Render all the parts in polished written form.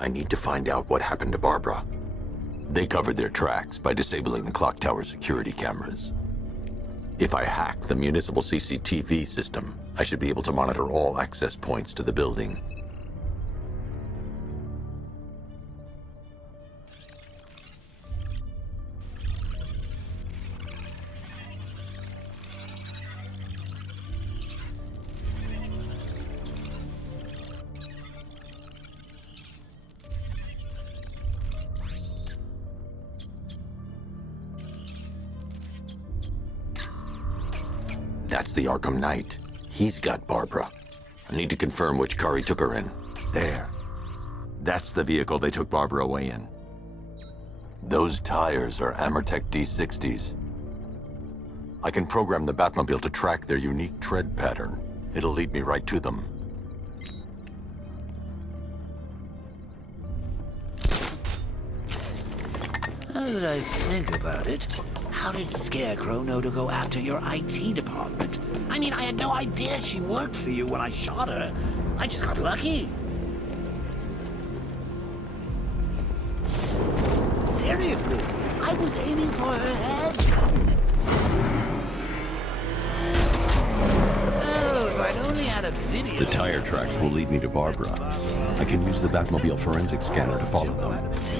I need to find out what happened to Barbara. They covered their tracks by disabling the clock tower security cameras. If I hack the municipal CCTV system, I should be able to monitor all access points to the building. That's the Arkham Knight. He's got Barbara. I need to confirm which car he took her in. There. That's the vehicle they took Barbara away in. Those tires are Amertech D60s. I can program the Batmobile to track their unique tread pattern. It'll lead me right to them. Now that I think about it, how did Scarecrow know to go after your IT department? I mean, I had no idea she worked for you when I shot her. I just got lucky. Seriously, I was aiming for her head. Oh, if I'd only had a video. The tire tracks will lead me to Barbara. I can use the Batmobile forensic scanner to follow them.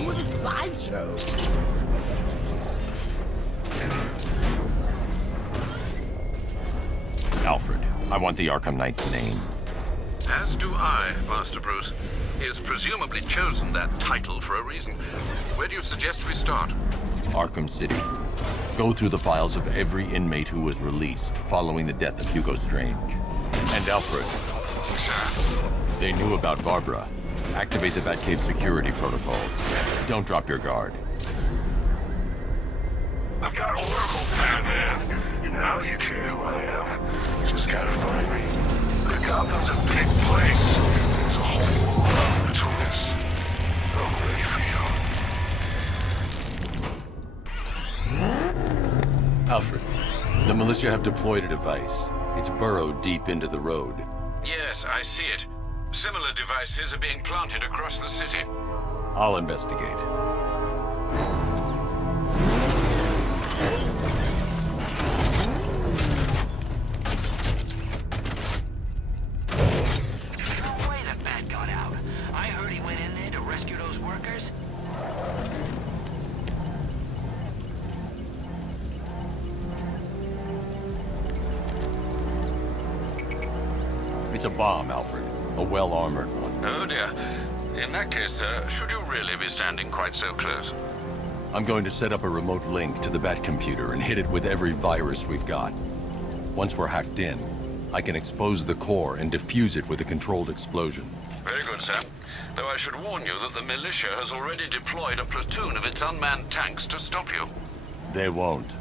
What a slideshow. Alfred, I want the Arkham Knight's name. As do I, Master Bruce. He has presumably chosen that title for a reason. Where do you suggest we start? Arkham City. Go through the files of every inmate who was released following the death of Hugo Strange. And Alfred. Sir? They knew about Barbara. Activate the Batcave security protocol. Don't drop your guard. I've got Oracle, Batman. Now you care who I am. Just gotta find me. The Gotham's a big place. There's a whole lot between us. I'm ready for you. Alfred, the militia have deployed a device. It's burrowed deep into the road. Yes, I see it. Similar devices are being planted across the city. I'll investigate. No way that Bat got out. I heard he went in there to rescue those workers. It's a bomb, Alfred. A well-armored one. Oh dear. In that case, should you really be standing quite so close? I'm going to set up a remote link to the Bat computer and hit it with every virus we've got. Once we're hacked in, I can expose the core and defuse it with a controlled explosion. Very good, sir. Though I should warn you that the militia has already deployed a platoon of its unmanned tanks to stop you. They won't.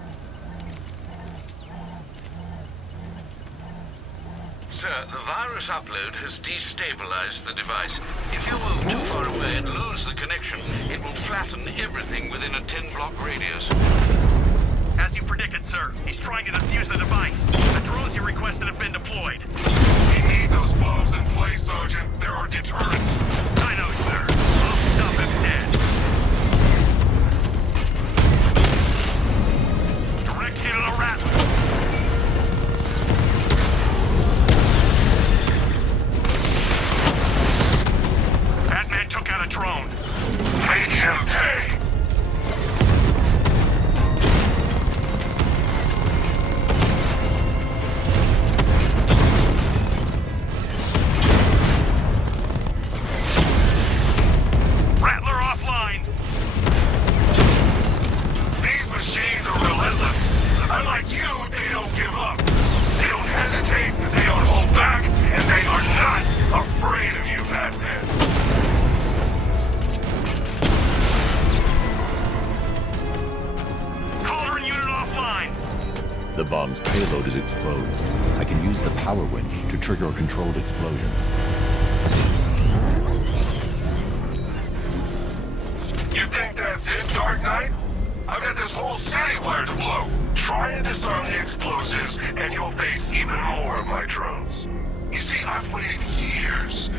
Sir, the virus upload has destabilized the device. If you move too far away and lose the connection, it will flatten everything within a 10-block radius. As you predicted, sir, he's trying to defuse the device. The drones you requested have been deployed. We need those bombs in place, Sergeant. They're our deterrent. I know, sir. I'll stop him dead. Direct hit on a rat. Batman took out a drone. Make him pay. Rattler offline. These machines are relentless. Unlike you, they don't give up. They don't hesitate, they don't hold back, and they are not afraid of you, Batman. Caller and unit offline. The bomb's payload is exposed. I can use the power winch to trigger a controlled explosion. You think that's it, Dark Knight? I've got this whole city wired to blow. Try and disarm the explosives, and you'll face even more of my drones. You see, I've waited years.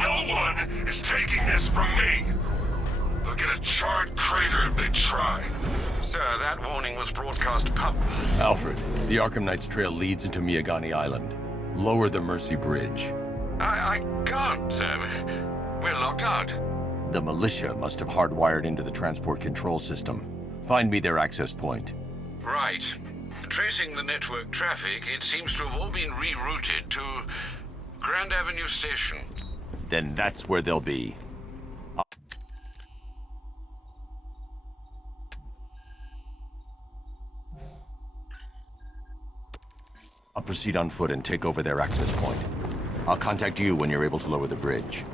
No one is taking this from me. They'll get a charred crater if they try. Sir, that warning was broadcast Alfred, the Arkham Knight's trail leads into Miyagani Island. Lower the Mercy Bridge. I can't, sir. We're locked out. The militia must have hardwired into the transport control system. Find me their access point. Right. Tracing the network traffic, it seems to have all been rerouted to Grand Avenue Station. Then that's where they'll be. I'll proceed on foot and take over their access point. I'll contact you when you're able to lower the bridge.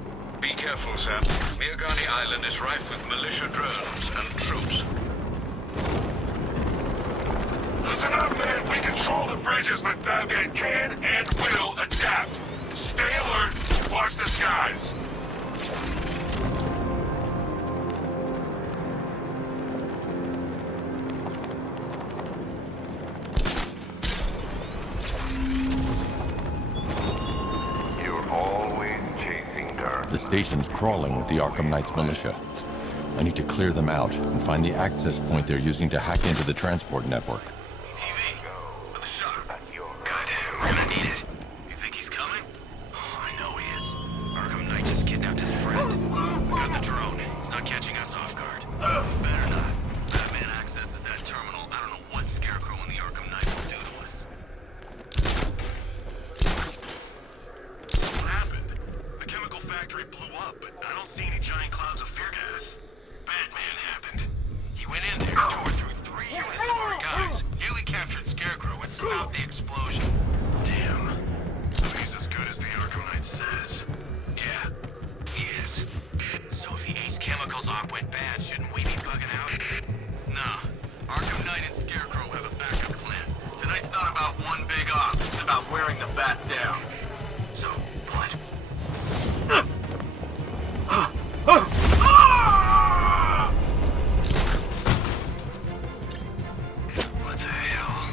Be careful, sir. Miyagani Island is rife with militia drones and troops. Listen up, man. We control the bridges, but Batman can and will adapt. Stay alert. Watch the skies. You're always chasing dirt. The station's crawling with the Arkham Knight's militia. I need to clear them out and find the access point they're using to hack into the transport network. TV. For the shot. Good. We're gonna need it. You think he's coming? Oh, I know he is. Arkham Knight just kidnapped his friend. We got the drone. He's not catching us off guard. Better not. Batman accesses that terminal. I don't know what Scarecrow and the Arkham Knight will do to us. What happened? The chemical factory blew up, but I don't see any giant clouds of fear gas. Batman happened. He went in there, tore through 3 units of our guys, nearly captured Scarecrow, and stopped the explosion. Damn. So he's as good as the Arkham Knight says. Yeah, he is. So if the Ace Chemicals op went bad, shouldn't we be bugging out? Nah. Arkham Knight and Scarecrow have a backup plan. Tonight's not about one big op, it's about wearing the bat down. So, what? What the hell?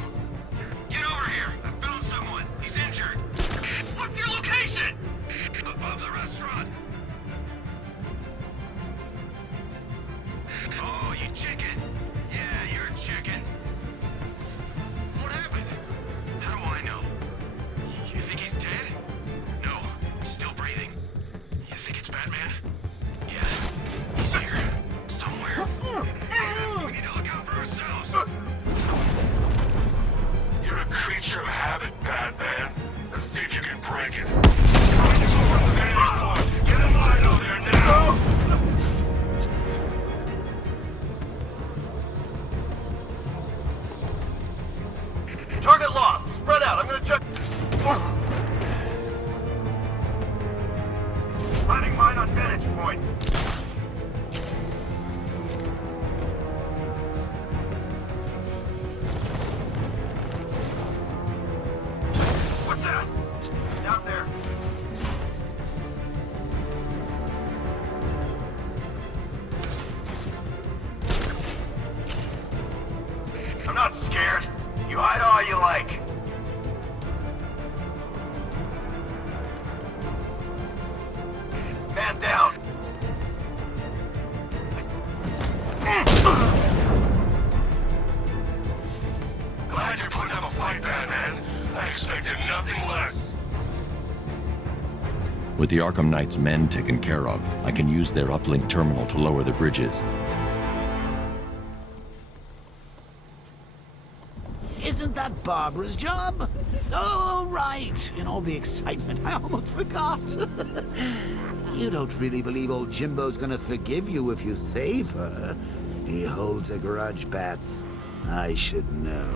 Get over here! I found someone! He's injured! What's your location? Above the restaurant. Oh, you chicken! Yeah, you're a chicken. What happened? How do I know? You think he's dead? No, he's still breathing. You think it's Batman? Yeah, he's here. Somewhere. Damn it, we need to look out for ourselves. You're a creature of habit, Batman. Let's see if you can break it. Try to go from the vantage point. Get in line over there now. Target lost. Spread out. I'm gonna check. Planting mine on vantage point. What's that? Down there. I'm not scared. You hide all you like. Man down. Glad you're putting up a fight, Batman. I expected nothing less. With the Arkham Knight's men taken care of, I can use their uplink terminal to lower the bridges. Isn't that Barbara's job? Oh, right. In all the excitement, I almost forgot. You don't really believe old Jimbo's gonna forgive you if you save her. He holds a grudge, Bats. I should know.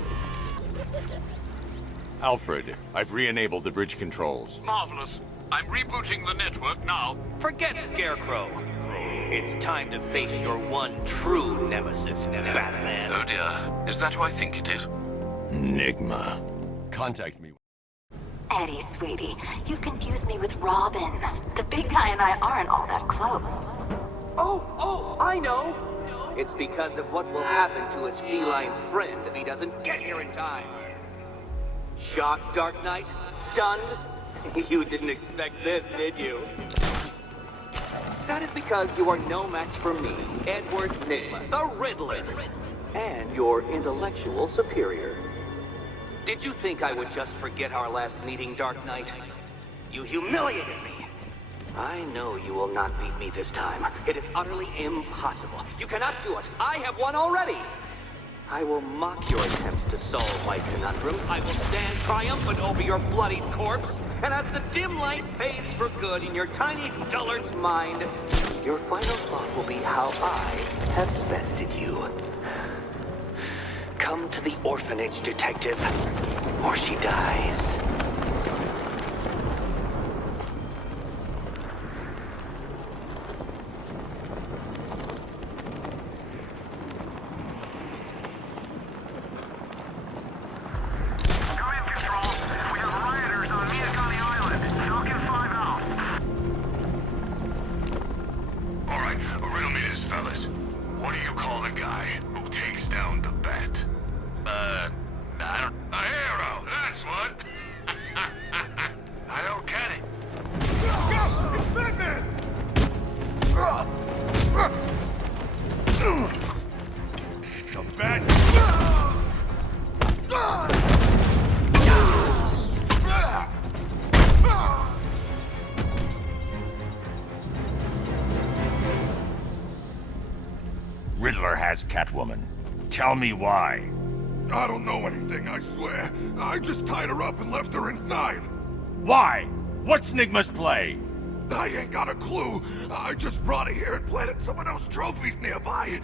Alfred, I've re-enabled the bridge controls. Marvelous. I'm rebooting the network now. Forget Scarecrow. It's time to face your one true nemesis, Batman. Oh dear. Is that who I think it is? Enigma. Contact me. Eddie, sweetie, you've confused me with Robin. The big guy and I aren't all that close. Oh, I know! It's because of what will happen to his feline friend if he doesn't get here in time. Shocked, Dark Knight? Stunned? You didn't expect this, did you? That is because you are no match for me, Edward Nygma, the Riddler, and your intellectual superior. Did you think I would just forget our last meeting, Dark Knight? You humiliated me. I know you will not beat me this time. It is utterly impossible. You cannot do it. I have won already. I will mock your attempts to solve my conundrum. I will stand triumphant over your bloodied corpse. And as the dim light fades for good in your tiny dullard's mind, your final thought will be how I have bested you. Come to the orphanage, detective, or she dies. Fellas, what do you call the guy who takes down the bat? I don't... A hero, that's what! I don't get it. Go! Batman! The bat... Riddler has Catwoman. Tell me why. I don't know anything, I swear. I just tied her up and left her inside. Why? What's Nygma's play? I ain't got a clue. I just brought her here and planted someone else's trophies nearby.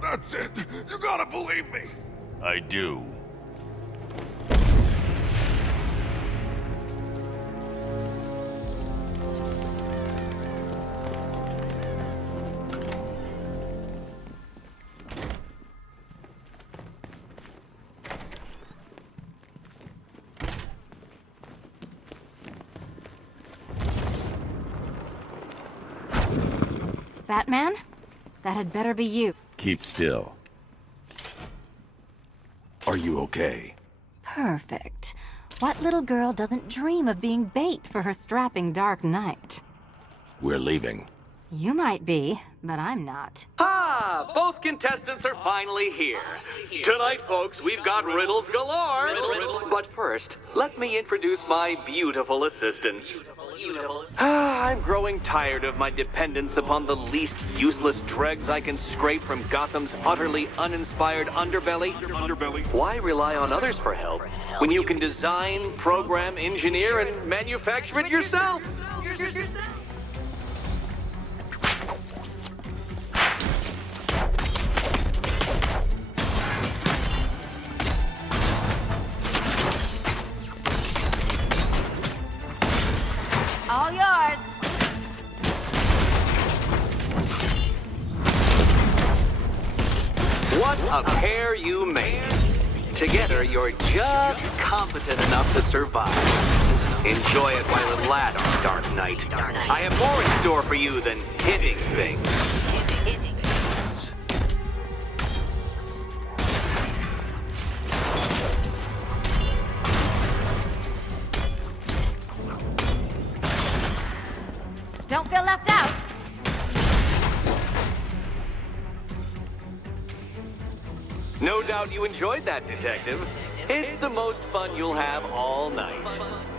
That's it. You gotta believe me. I do. Batman? That had better be you. Keep still. Are you okay? Perfect. What little girl doesn't dream of being bait for her strapping Dark Knight? We're leaving. You might be, but I'm not. Ah, both contestants are finally here. Tonight, folks, we've got riddles galore. But first, let me introduce my beautiful assistants. I'm growing tired of my dependence upon the least useless dregs I can scrape from Gotham's utterly uninspired underbelly. Why rely on others for help when you can design, program, engineer, and manufacture it yourself? All yours. What a pair you made. Together, you're just competent enough to survive. Enjoy it while it lasts, Dark Knight. I have more in store for you than hitting things. Don't feel left out. No doubt you enjoyed that, Detective. It's the most fun you'll have all night.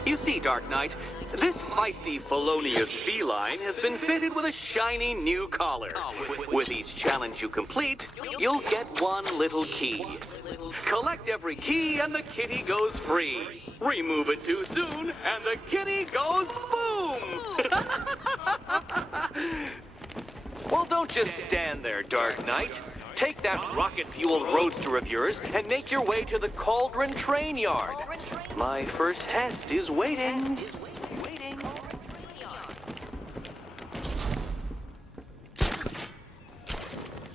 You see, Dark Knight, this feisty, felonious feline has been fitted with a shiny new collar. With each challenge you complete, you'll get one little key. Collect every key and the kitty goes free. Remove it too soon and the kitty goes boom! Well, don't just stand there, Dark Knight. Take that rocket-fueled roadster of yours and make your way to the Cauldron Train Yard. My first test is waiting.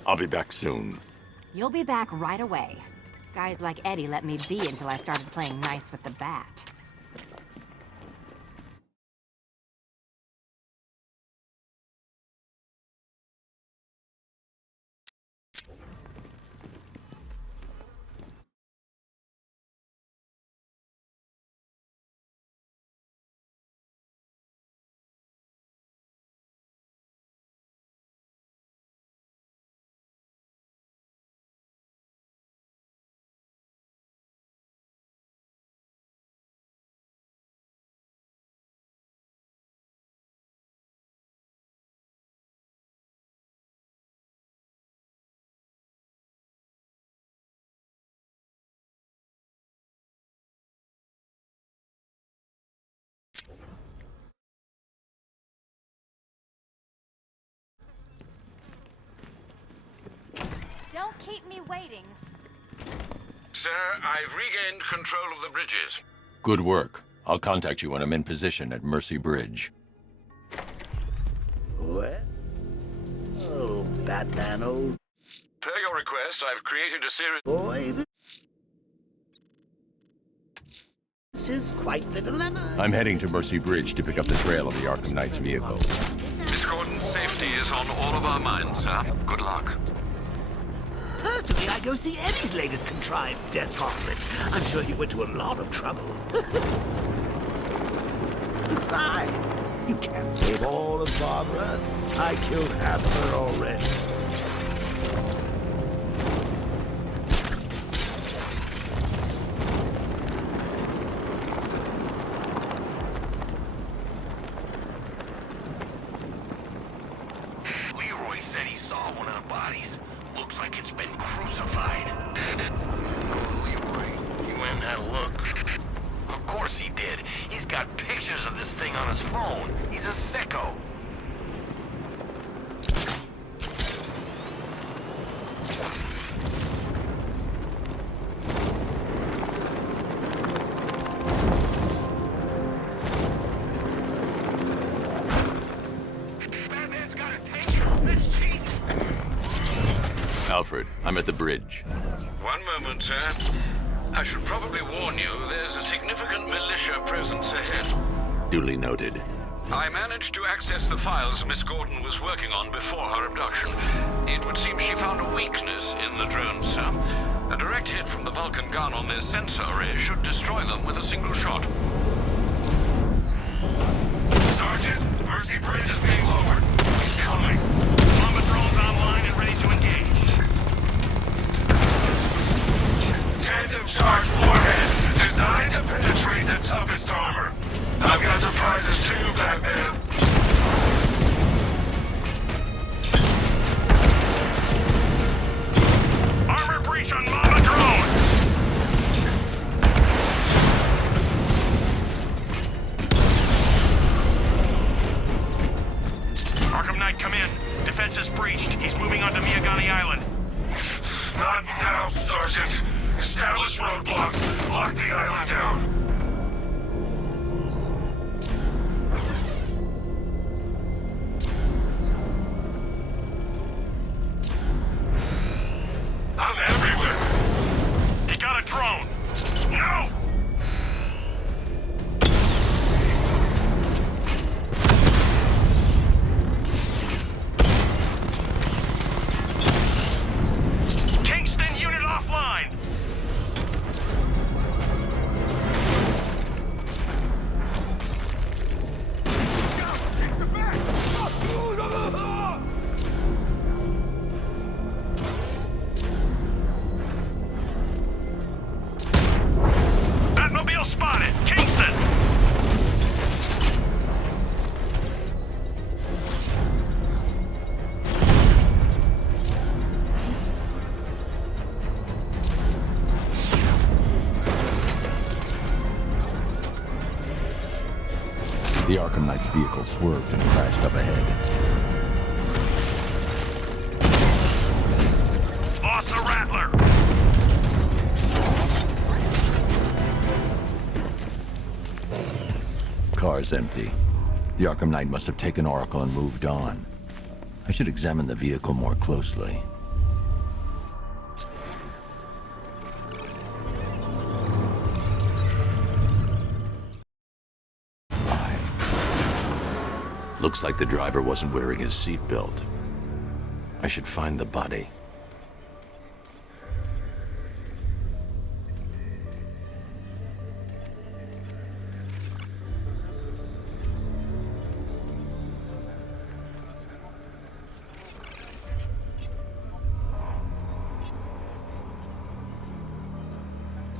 I'll be back soon. You'll be back right away. Guys like Eddie let me be until I started playing nice with the bat. Don't keep me waiting. Sir, I've regained control of the bridges. Good work. I'll contact you when I'm in position at Mercy Bridge. What? Oh, Batman, old Per your request, I've created a series... boy. This is quite the dilemma. I'm heading to Mercy Bridge to pick up the trail of the Arkham Knight's vehicle. Miss Gordon's safety is on all of our minds, sir. Good luck. Personally, I go see Eddie's latest contrived death gauntlet. I'm sure he went to a lot of trouble. Besides, you can't save all of Barbara. I killed half of her already. Leroy said he saw one of the bodies. Looks like it's been crucified. Leroy, he went and had a look. Of course he did. He's got pictures of this thing on his phone. He's a sicko. Batman's got a taser. That's cheating. Alfred, I'm at the bridge. One moment, sir. I should probably warn you, there's a significant militia presence ahead. Duly noted. I managed to access the files Miss Gordon was working on before her abduction. It would seem she found a weakness in the drones, sir. A direct hit from the Vulcan gun on their sensor array should destroy them with a single shot. Sergeant, Mercy Bridge is being lowered. He's coming. Bomber drones online and ready to engage. Tandem charge warhead, designed to penetrate the toughest armor. I've got surprises too, Batman. Armor breach on Mama drone. Arkham Knight, come in. Defense is breached. He's moving onto Miyagani Island. Not now, Sergeant. Establish roadblocks. Lock the island down. I'm everywhere. He got a drone. No! Kingston unit offline. Batmobile spotted. Kingston. The Arkham Knight's vehicle swerved and crashed up ahead. Lost the Rattler. Car's empty. The Arkham Knight must have taken Oracle and moved on. I should examine the vehicle more closely. Looks like the driver wasn't wearing his seatbelt. I should find the body.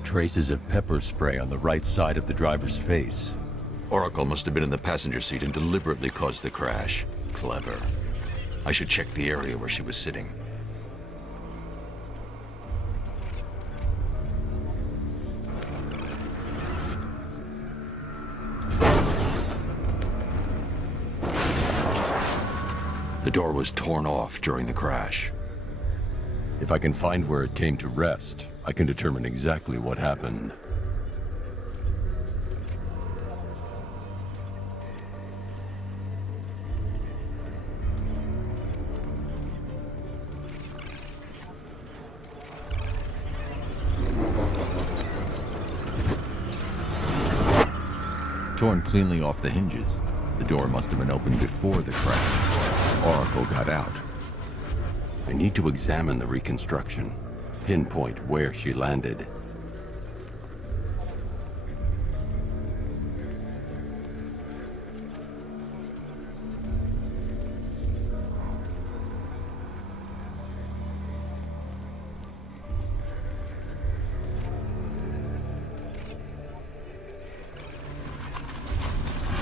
Traces of pepper spray on the right side of the driver's face. Oracle must have been in the passenger seat and deliberately caused the crash. Clever. I should check the area where she was sitting. The door was torn off during the crash. If I can find where it came to rest, I can determine exactly what happened. Torn cleanly off the hinges. The door must have been opened before the crash. Oracle got out. I need to examine the reconstruction, pinpoint where she landed.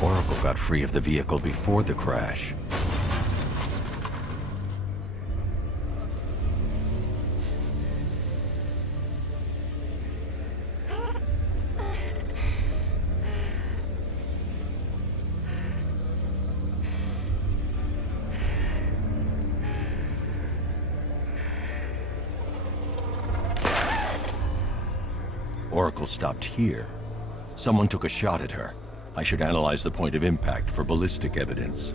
Oracle got free of the vehicle before the crash. Oracle stopped here. Someone took a shot at her. I should analyze the point of impact for ballistic evidence.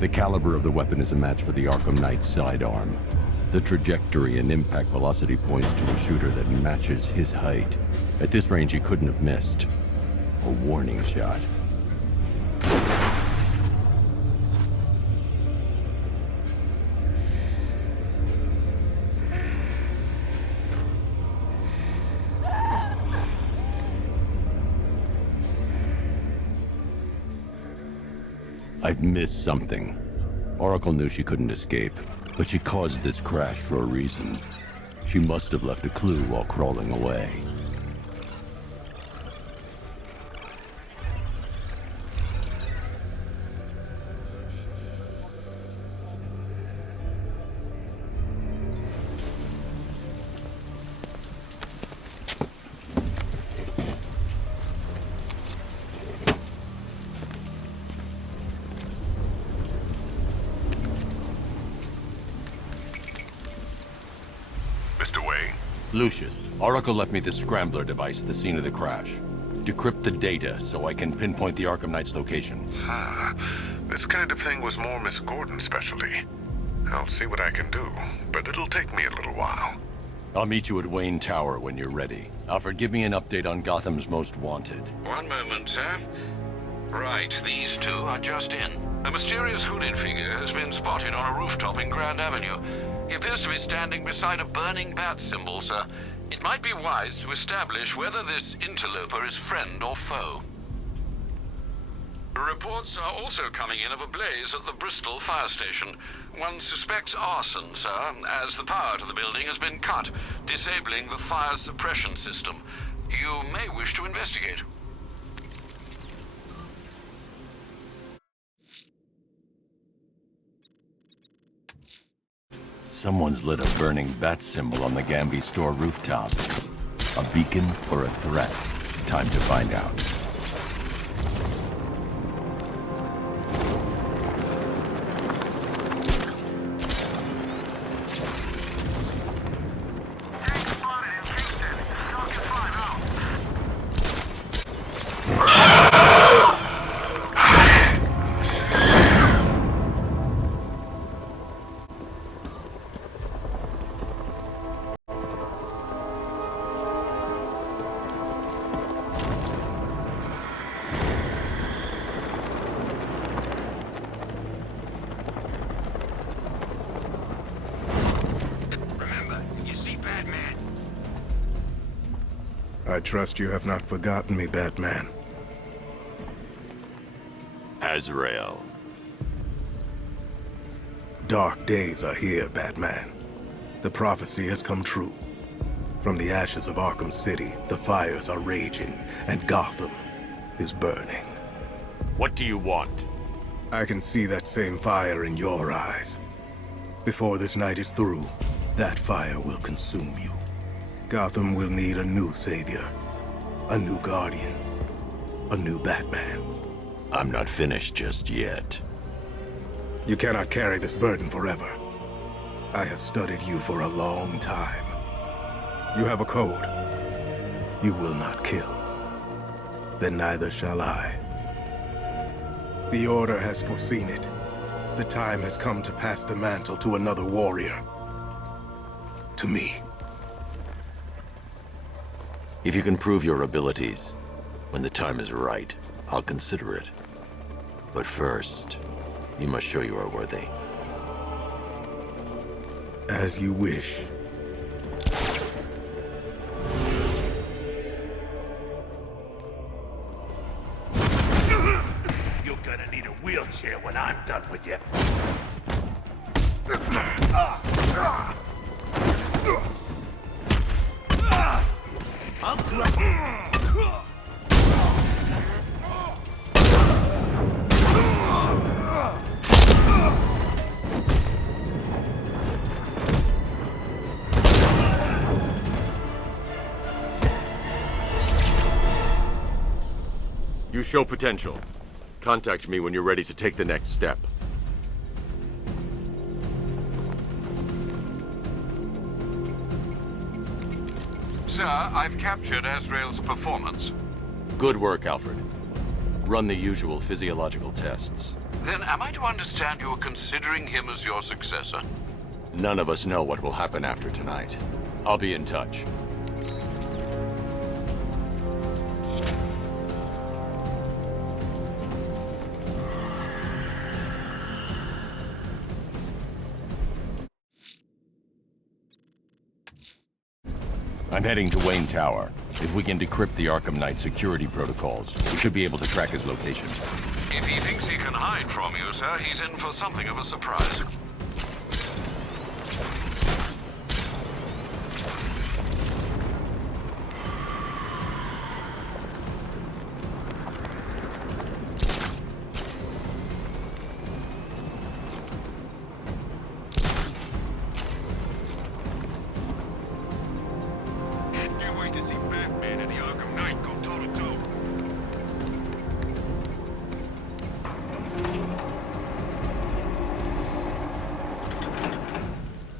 The caliber of the weapon is a match for the Arkham Knight's sidearm. The trajectory and impact velocity points to a shooter that matches his height. At this range, he couldn't have missed. A warning shot. I've missed something. Oracle knew she couldn't escape, but she caused this crash for a reason. She must have left a clue while crawling away. Lucius, Oracle left me the scrambler device at the scene of the crash. Decrypt the data so I can pinpoint the Arkham Knight's location. This kind of thing was more Miss Gordon's specialty. I'll see what I can do, but it'll take me a little while. I'll meet you at Wayne Tower when you're ready. Alfred, give me an update on Gotham's Most Wanted. One moment, sir. Right, these two are just in. A mysterious hooded figure has been spotted on a rooftop in Grand Avenue. He appears to be standing beside a burning bat symbol, sir. It might be wise to establish whether this interloper is friend or foe. Reports are also coming in of a blaze at the Bristol fire station. One suspects arson, sir, as the power to the building has been cut, disabling the fire suppression system. You may wish to investigate. Someone's lit a burning bat symbol on the Gamby store rooftop. A beacon or a threat? Time to find out. I trust you have not forgotten me, Batman. Azrael. Dark days are here, Batman. The prophecy has come true. From the ashes of Arkham City, the fires are raging, and Gotham is burning. What do you want? I can see that same fire in your eyes. Before this night is through, that fire will consume you. Gotham will need a new savior, a new guardian, a new Batman. I'm not finished just yet. You cannot carry this burden forever. I have studied you for a long time. You have a code. You will not kill. Then neither shall I. The Order has foreseen it. The time has come to pass the mantle to another warrior. To me. If you can prove your abilities, when the time is right, I'll consider it. But first, you must show you are worthy. As you wish. You're gonna need a wheelchair when I'm done with you. You show potential. Contact me when you're ready to take the next step. Sir, I've captured Azrael's performance. Good work, Alfred. Run the usual physiological tests. Then am I to understand you're considering him as your successor? None of us know what will happen after tonight. I'll be in touch. I'm heading to Wayne Tower. If we can decrypt the Arkham Knight security protocols, we should be able to track his location. If he thinks he can hide from you, sir, he's in for something of a surprise. Can't wait to see Batman and the Arkham Knight go toe-to-toe.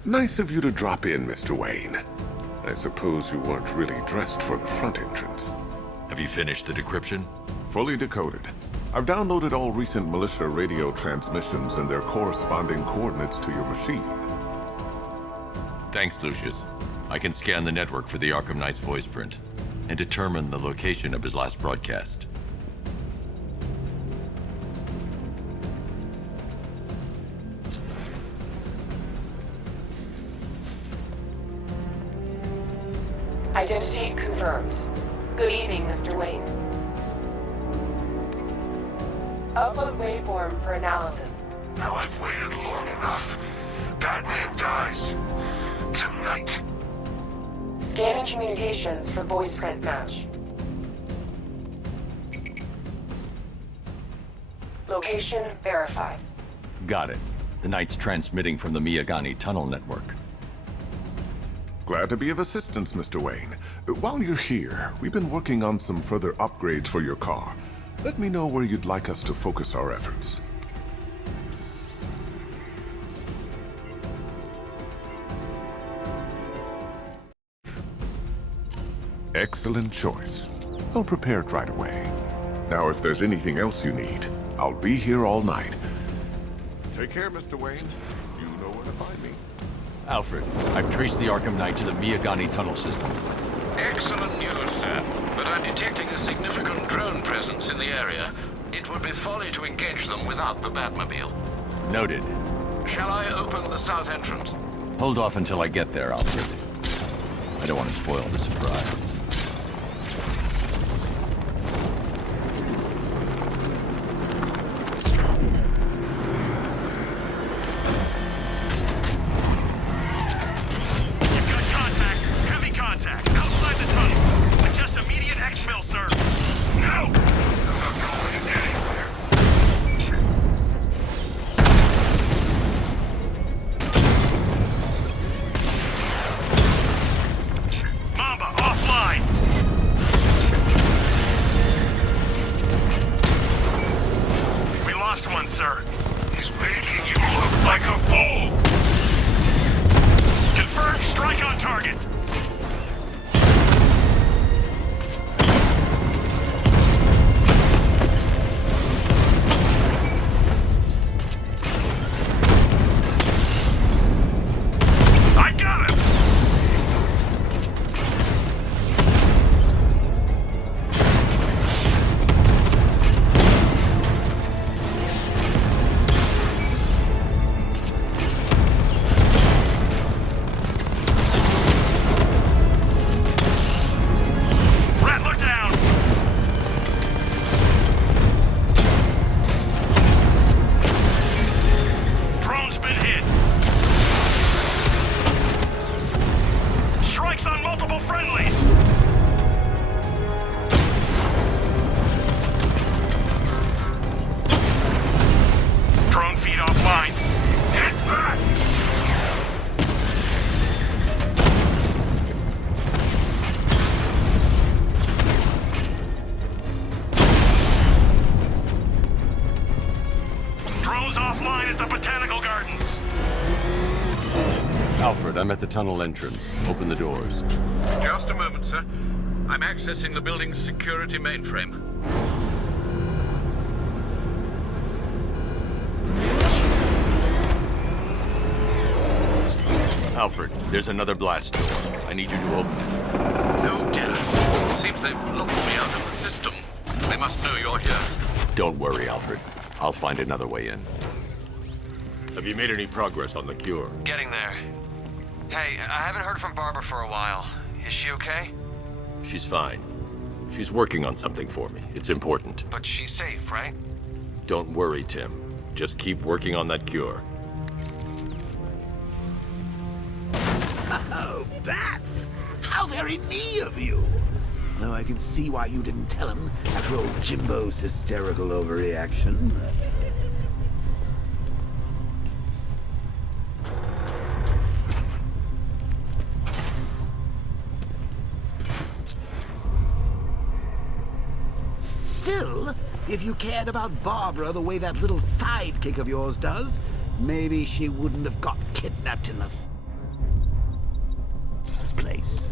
Nice of you to drop in, Mr. Wayne. I suppose you weren't really dressed for the front entrance. Have you finished the decryption? Fully decoded. I've downloaded all recent militia radio transmissions and their corresponding coordinates to your machine. Thanks, Lucius. I can scan the network for the Arkham Knight's voice print and determine the location of his last broadcast. Identity confirmed. Good evening, Mr. Wayne. Upload waveform for analysis. Now I've waited long enough. Batman dies. Tonight. Scanning communications for voice print match. Location verified. Got it. The Knight's transmitting from the Miyagani tunnel network. Glad to be of assistance, Mr. Wayne. While you're here, we've been working on some further upgrades for your car. Let me know where you'd like us to focus our efforts. Excellent choice. I'll prepare it right away. Now, if there's anything else you need, I'll be here all night. Take care, Mr. Wayne. You know where to find me. Alfred, I've traced the Arkham Knight to the Miyagani tunnel system. Excellent news, sir. But I'm detecting a significant drone presence in the area. It would be folly to engage them without the Batmobile. Noted. Shall I open the south entrance? Hold off until I get there, Alfred. I don't want to spoil the surprise. Alfred, I'm at the tunnel entrance. Open the doors. Just a moment, sir. I'm accessing the building's security mainframe. Alfred, there's another blast door. I need you to open it. Oh dear. Seems they've locked me out of the system. They must know you're here. Don't worry, Alfred. I'll find another way in. Have you made any progress on the cure? Getting there. Hey, I haven't heard from Barbara for a while. Is she okay? She's fine. She's working on something for me. It's important. But she's safe, right? Don't worry, Tim. Just keep working on that cure. Oh, Bats! How very me of you! Though I can see why you didn't tell him after old Jimbo's hysterical overreaction. Still, if you cared about Barbara the way that little sidekick of yours does, maybe she wouldn't have got kidnapped in the first place.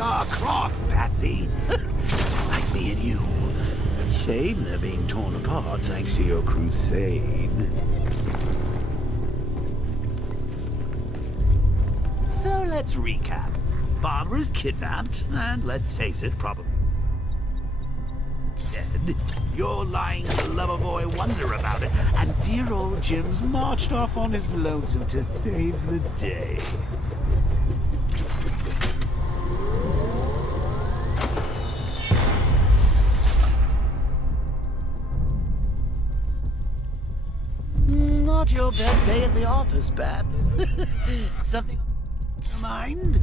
Across, Patsy. Like me and you. Shame they're being torn apart thanks to your crusade. So let's recap. Barbara's kidnapped, and let's face it, probably dead. You're lying as a lover boy wonder about it, and dear old Jim's marched off on his lonesome to save the day. Not your best day at the office, Bats. Something on your mind?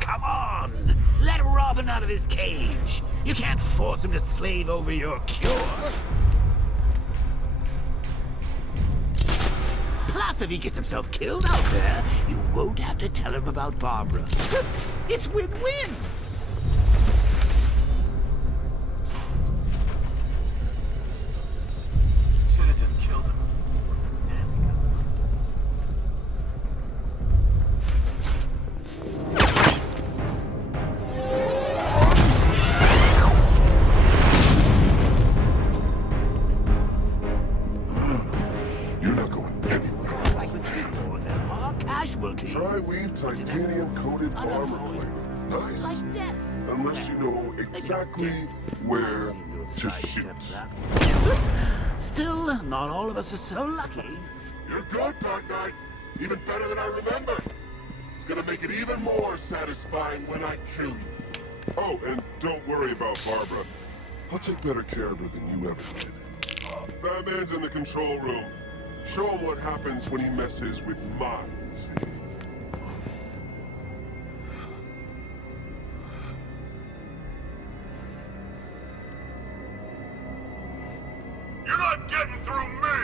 Come on! Let Robin out of his cage! You can't force him to slave over your cure! Plus, if he gets himself killed out there, you won't have to tell him about Barbara. It's win-win! Should have just killed him. You're not going anywhere. Like with people, there are casualties. Tri-weave titanium-coated armor plate. Nice. Like death. Unless you know exactly where to shoot. Still, not all of us are so lucky. You're good, Dark Knight. Even better than I remember. It's gonna make it even more satisfying when I kill you. Oh, and don't worry about Barbara. I'll take better care of her than you ever did. Batman's in the control room. Show him what happens when he messes with minds. You're not getting through me!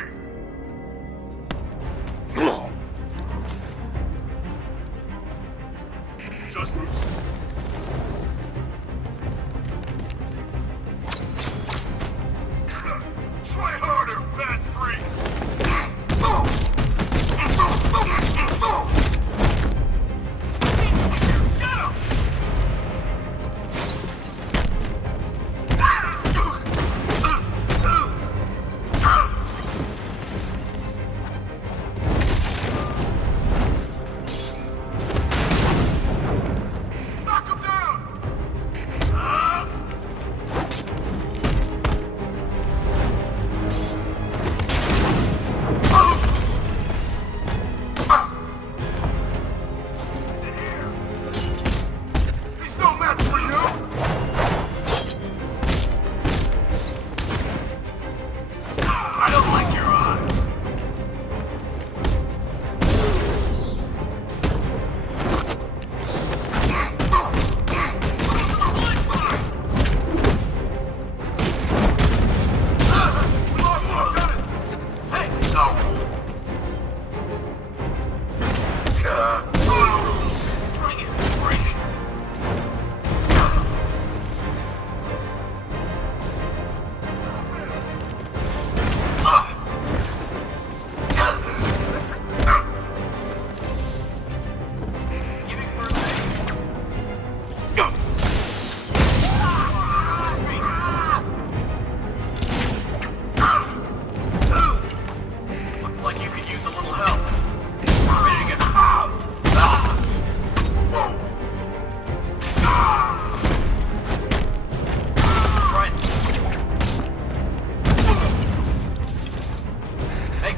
Just try harder, Bat Freak! Get him!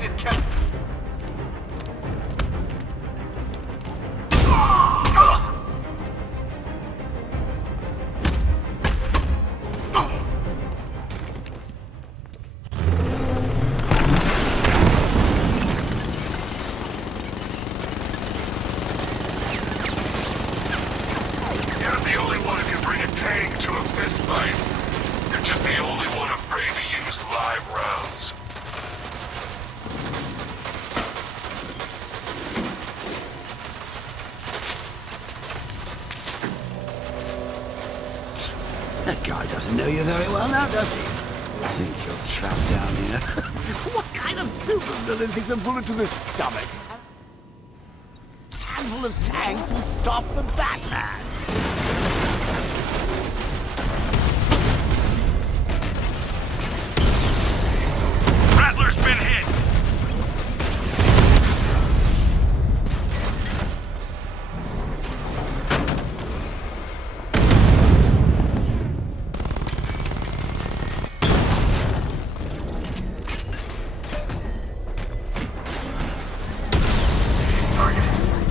this chemical. You're the only one who can bring a tank to a fist fight. You're just the only one afraid to use live rounds. That guy doesn't know you very well now, does he? I think you're trapped down here. What kind of supervillain thinks a bullet to the stomach? A handful of tanks will stop the Batman. Rattler's been hit!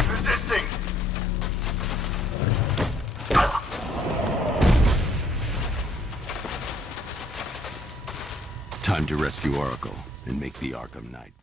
Resisting. Time to rescue Oracle and make the Arkham Knight.